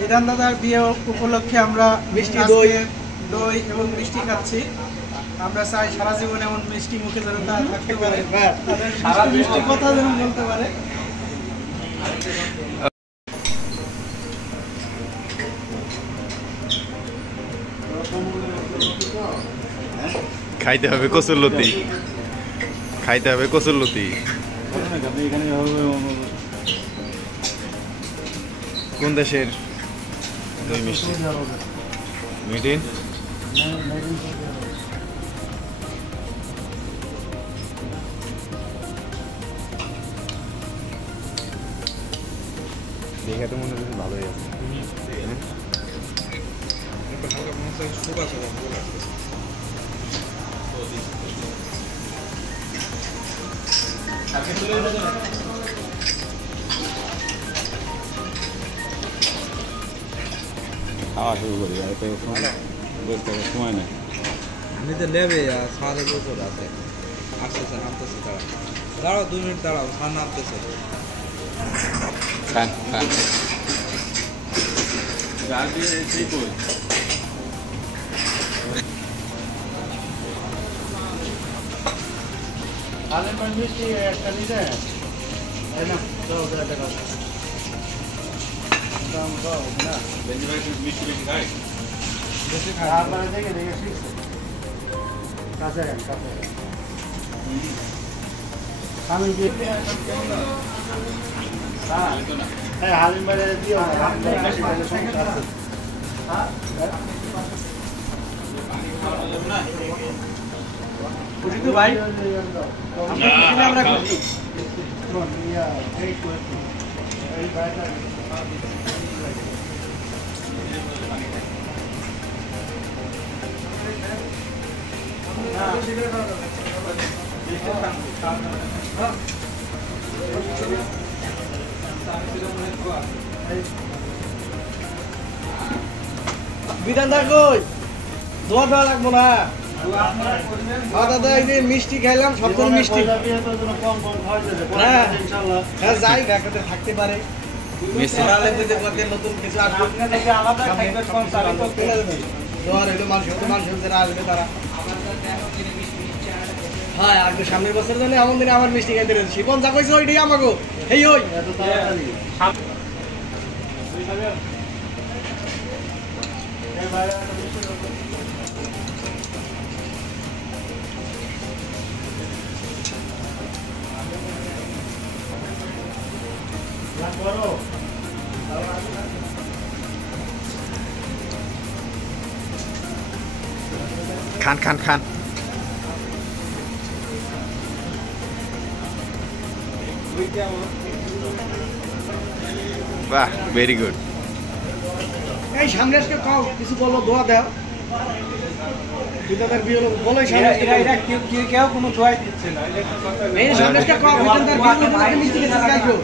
বিধান দাদার বিয়ে উপলক্ষে আমরা মিষ্টি দই এবং মিষ্টি খাচ্ছি। আমরা চাই সারা জীবন এমন মিষ্টি মুখে যেন তারা থাকতে পারে, সারা মিষ্টি কথা যেন বলতে পারে। খাইতে হবে কচুরলতি, খাইতে হবে কচুরলতি। কোন দেশের দই মিষ্টি? মিডিন দেখে তো মনে হচ্ছে ভালোই আছে। খাওয়া শুরু করি, সময় নেই। এমনিতে নেবে সাদের উপর আছে, আসতেছে নামতেছে, তারা দাঁড়াও 2 মিনিট দাঁড়াও, সার নামতেছে। খান খান মিষ্টি একটা নিতে হালিম বাড়ি দিও ভাই আমরা খুশি। বিধান দা কই দোয়া দেওয়া লাগবো না। দাদা এই যে মিষ্টি খাইলাম, সবচেয়ে মিষ্টি যাই ঢাকাতে থাকতে পারে। নতুন কিছু হ্যাঁ আগে সামনের বছর জন্য এমন দিনে আমার মিষ্টি খাইতে রয়েছে। শিবন যা কইছে ওইটাই আমাকে এই ওই খান খান খান। বাহ, ভেরি গুড। এই সামনে আজকে কাও কিছু বলো, দোয়া দাও। বিধাতার বিয়ে বলো সামনে কেউ কোনো দোয়াই দিচ্ছে না। এই সামনে আজকে কাও বিধাতার বিয়ে মিষ্টি খেতে চাইছো।